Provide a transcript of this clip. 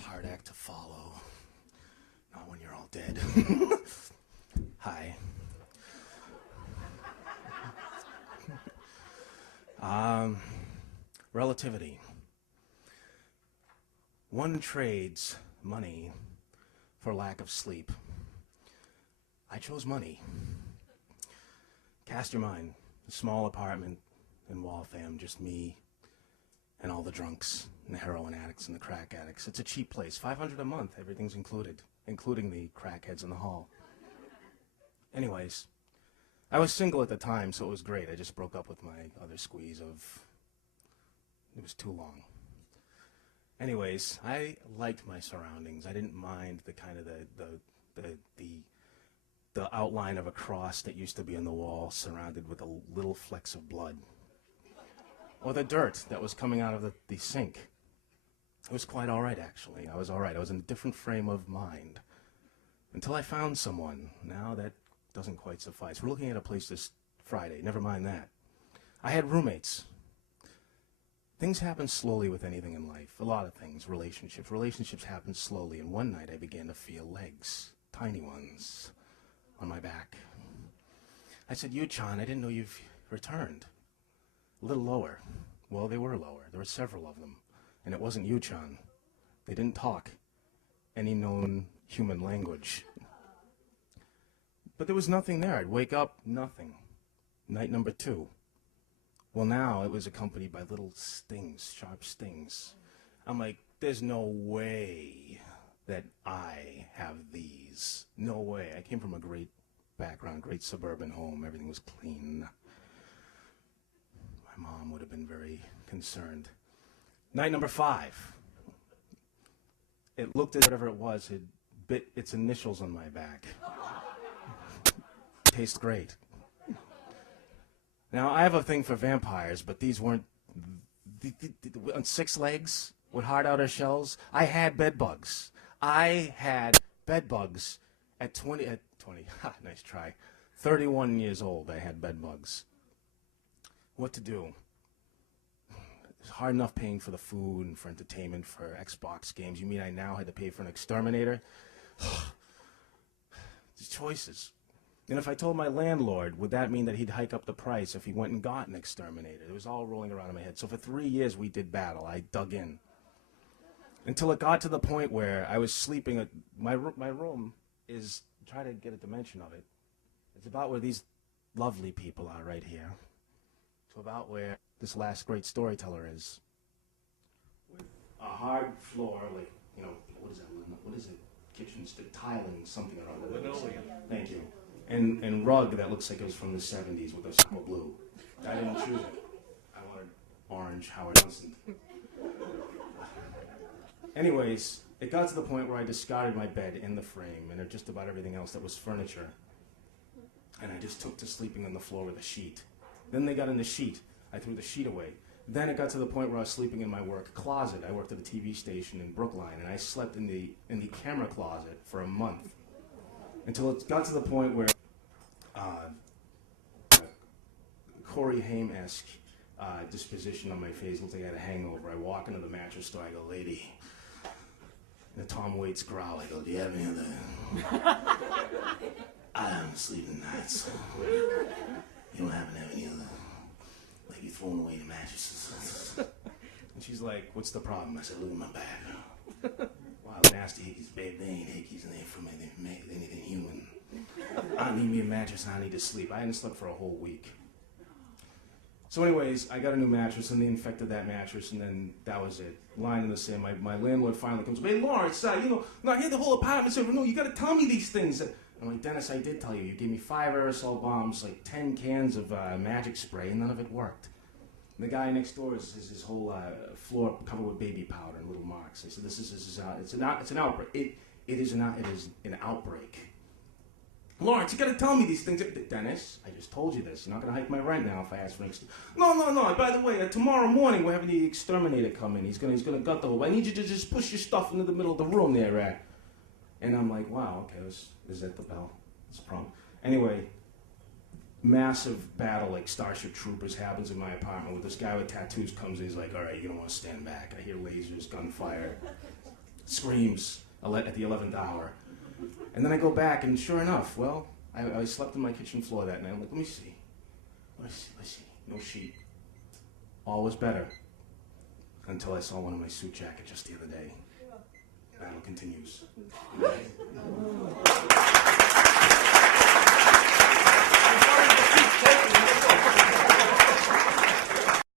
Hard act to follow. Not when you're all dead. Hi. Relativity. One trades money for lack of sleep. I chose money. Cast your mind. A small apartment in Waltham, just me and all the drunks and the heroin addicts and the crack addicts. It's a cheap place. $500 a month. Everything's included, including the crackheads in the hall. Anyways, I was single at the time, so it was great. I just broke up with my other squeeze of... It was too long. Anyways, I liked my surroundings. I didn't mind the kind of the outline of a cross that used to be on the wall surrounded with a little flecks of blood. Or the dirt that was coming out of the sink. It was quite all right, actually. I was all right. I was in a different frame of mind. Until I found someone. Now that doesn't quite suffice. We're looking at a place this Friday. Never mind that. I had roommates. Things happen slowly with anything in life. A lot of things. Relationships. Relationships happen slowly. And one night I began to feel legs. Tiny ones. On my back. I said, Yu-chan, I didn't know you've returned. A little lower. Well, they were lower. There were several of them. And it wasn't Yu-chan. They didn't talk any known human language. But there was nothing there. I'd wake up, nothing. Night number 2. Well, now it was accompanied by little stings, sharp stings. I'm like, there's no way that I have these. No way. I came from a great background, great suburban home. Everything was clean. My mom would have been very concerned. Night number 5. It looked as whatever it was had bit its initials on my back. Tastes great. Now, I have a thing for vampires, but these weren't on 6 legs with hard outer shells. I had bedbugs. I had bedbugs at 20, nice try. 31 years old, I had bedbugs. What to do? It's hard enough paying for the food and for entertainment, for Xbox games. You mean I now had to pay for an exterminator? There's choices. And if I told my landlord, would that mean that he'd hike up the price if he went and got an exterminator? It was all rolling around in my head. So for 3 years we did battle. I dug in. Until it got to the point where I was sleeping at my room is, try to get a dimension of it. It's about where these lovely people are right here. To about where this last great storyteller is. With a hard floor, like, what is that? What is it? Kitchen stick, tiling, something or other. Linoleum. Thank you. And rug that looks like it was from the 70s with a circle blue. I didn't choose it. I wanted orange Howard Johnson. Anyways, it got to the point where I discarded my bed in the frame and just about everything else that was furniture. And I just took to sleeping on the floor with a sheet. Then they got in the sheet. I threw the sheet away. Then it got to the point where I was sleeping in my work closet. I worked at a TV station in Brookline, and I slept in the camera closet for a month. Until it got to the point where Corey Haim-esque disposition on my face looked like I had a hangover. I walk into the mattress store, I go, lady, in a Tom Waits growl, I go, do you have any other... I don't sleep at nights. You don't happen to have any other... like you throwing away the mattresses. And she's like, what's the problem? I said, look at my back. Wow, nasty hickeys, babe, they ain't hickeys and they ain't from anything human. I don't need me a mattress, I need to sleep. I hadn't slept for a whole week. So anyways, I got a new mattress and they infected that mattress and then that was it. Lying in the sand. My landlord finally comes, hey Lawrence, I hear the whole apartment said, no, you gotta tell me these things. I'm like, Dennis, I did tell you. You gave me 5 aerosol bombs, like 10 cans of magic spray, and none of it worked. And the guy next door is his whole floor covered with baby powder and little marks. I said, it's an outbreak. It is an outbreak. Lawrence, you got to tell me these things. Dennis, I just told you this. You're not going to hike my rent now if I ask for an exterminator. No. By the way, tomorrow morning we're having the exterminator come in. He's going to gut the whole. I need you to just push your stuff into the middle of the room there, And I'm like, wow, okay, is that the bell? That's a problem. Anyway, massive battle like Starship Troopers happens in my apartment with this guy with tattoos comes in. He's like, all right, you're going to want to stand back. I hear lasers, gunfire. screams at the 11th hour. And then I go back, and sure enough, well, I slept on my kitchen floor that night. I'm like, let me see. Let's see. No sheet. All was better. Until I saw one in my suit jacket just the other day. Battle continues.